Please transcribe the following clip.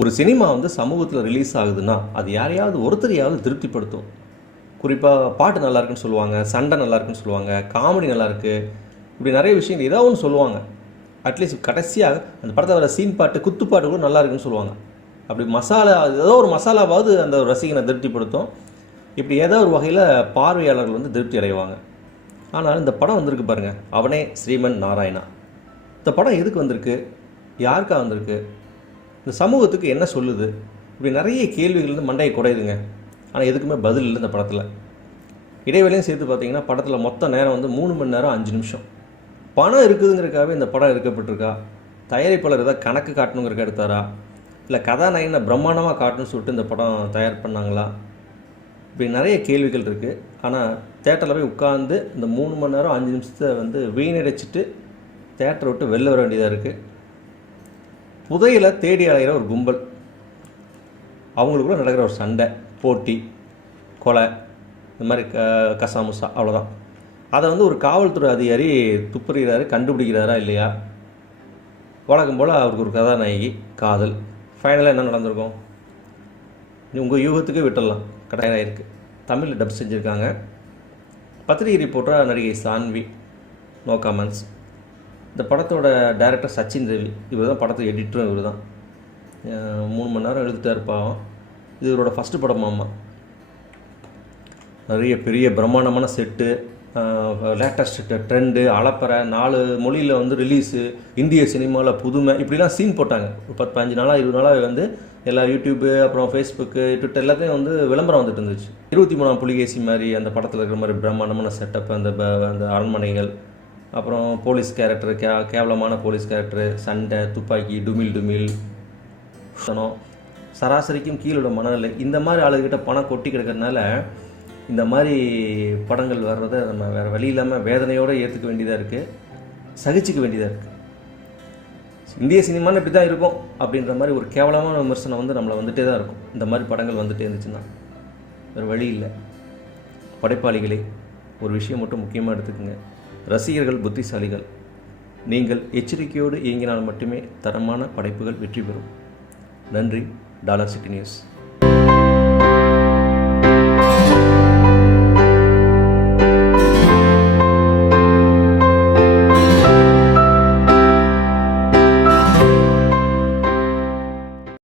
ஒரு சினிமா வந்து சமூகத்தில் ரிலீஸ் ஆகுதுன்னா அது யாரையாவது ஒருத்தரையாவது திருப்திப்படுத்தும். குறிப்பாக பாட்டு நல்லா இருக்குன்னு சொல்லுவாங்க சண்டை நல்லா இருக்குன்னு சொல்லுவாங்க காமெடி நல்லாயிருக்கு இப்படி நிறைய விஷயங்கள் ஏதாவது ஒன்று சொல்லுவாங்க. அட்லீஸ்ட் கடைசியாக அந்த படத்தில் வர சீன் பாட்டு குத்து பாட்டு கூட நல்லா இருக்குன்னு சொல்லுவாங்க. அப்படி மசாலா ஏதோ ஒரு மசாலாவாவது அந்த ரசிகனை திருப்திப்படுத்தும். இப்படி ஏதோ ஒரு வகையில் பார்வையாளர்கள் வந்து திருப்தி அடைவாங்க. ஆனால் இந்த படம் வந்திருக்கு பாருங்கள் அவனே ஸ்ரீமன் நாராயணா. இந்த படம் எதுக்கு வந்திருக்கு? யாருக்கா வந்திருக்கு? இந்த சமூகத்துக்கு என்ன சொல்லுது? இப்படி நிறைய கேள்விகள் வந்து மண்டையை குடையுதுங்க. ஆனால் எதுக்குமே பதில் இல்லை இந்த படத்தில். இடைவெளியும் சேர்த்து பார்த்தீங்கன்னா படத்தில் மொத்த நேரம் வந்து மூணு மணி நேரம் அஞ்சு நிமிஷம். பணம் இருக்குதுங்கிறக்காகவே இந்த படம் எடுக்கப்பட்டிருக்கா? தயாரிப்பாளர் ஏதாவது கணக்கு காட்டணுங்கிறக்க எடுத்தாரா? இல்லை கதாநாயகனை பிரம்மாண்டமாக காட்டணும்னு சொல்லிட்டு இந்த படம் தயார் பண்ணாங்களா? இப்படி நிறைய கேள்விகள் இருக்குது ஆனால் தேட்டரில் போய் உட்காந்து இந்த மூணு மணி நேரம் அஞ்சு நிமிஷத்தை வந்து வீணடிச்சிட்டு தேட்டரை விட்டு வெளில வர வேண்டியதாக இருக்குது புதையில தேடி அலைகிற ஒரு கும்பல். அவங்களுக்குள்ள நடக்கிற ஒரு சண்டை போட்டி கொலை இந்த மாதிரி க கசாமுசா அவ்வளோதான் அதை வந்து ஒரு காவல்துறை அதிகாரி துப்புறுகிறாரு கண்டுபிடிக்கிறாரா இல்லையா? வழக்கம் போல் அவருக்கு ஒரு கதாநாயகி காதல். ஃபைனலாக என்ன நடந்திருக்கும்? உங்கள் யூகத்துக்கு விட்டுடலாம். கட்டாயம் இருக்குது தமிழில் டப் செஞ்சுருக்காங்க. பத்திரிகை ரிப்போர்ட்டராக நடிகை சான்வி நோ கமெண்ட்ஸ் இந்த படத்தோட டைரக்டர் சச்சின் ரவி இவர் தான் படத்தை எடிட்டரும் இவர் தான் மூணு மணி நேரம் எழுதிட்டார் இருப்பாவும் இது இவரோட ஃபஸ்ட்டு படமாம்மா நிறைய பெரிய பிரம்மாண்டமான செட்டு லேட்டஸ்ட் ட்ரெண்டு அளப்பறை நாலு மொழியில் வந்து ரிலீஸு இந்திய சினிமாவில் புதுமை இப்படிலாம் சீன் போட்டாங்க. ஒரு பத்து பதினஞ்சு நாளாக இருபது நாளாக வந்து எல்லா யூடியூப்பு அப்புறம் ஃபேஸ்புக்கு ட்விட்டர் எல்லாத்தையும் வந்து விளம்பரம் வந்துட்டு இருந்துச்சு. இருபத்தி மூணாம் புலிகேசி மாதிரி அந்த படத்தில் இருக்கிற மாதிரி பிரம்மாண்டமான செட்டப் அந்த அந்த அரண்மனைகள் அப்புறம் போலீஸ் கேரக்டர் கே கேவலமான போலீஸ் கேரக்டரு சண்டை துப்பாக்கி டுமில் டுமில். சனம் சராசரிக்கும் கீழோட மனநிலை. இந்த மாதிரி ஆளுகிட்ட பணம் கொட்டி கிடக்கறதுனால இந்த மாதிரி படங்கள் வர்றதை நம்ம வேறு வழி இல்லாமல் வேதனையோடு ஏற்றுக்க வேண்டியதாக இருக்குது சகிச்சுக்க வேண்டியதாக இருக்குது இந்திய சினிமான்னு இப்படி தான் இருக்கும் அப்படின்ற மாதிரி ஒரு கேவலமான விமர்சனம் வந்து நம்மளை வந்துகிட்டே தான் இருக்கும். இந்த மாதிரி படங்கள் வந்துகிட்டே இருந்துச்சுன்னா. வேறு வழி இல்லை. படைப்பாளிகளே ஒரு விஷயம் மட்டும் முக்கியமாக எடுத்துக்கோங்க. ரசிகர்கள் புத்திசாலிகள் நீங்கள் எச்சரிக்கையோடு இயங்கினால் மட்டுமே தரமான படைப்புகள் வெற்றி பெறும். நன்றி டாலர் சிட்டி நியூஸ்.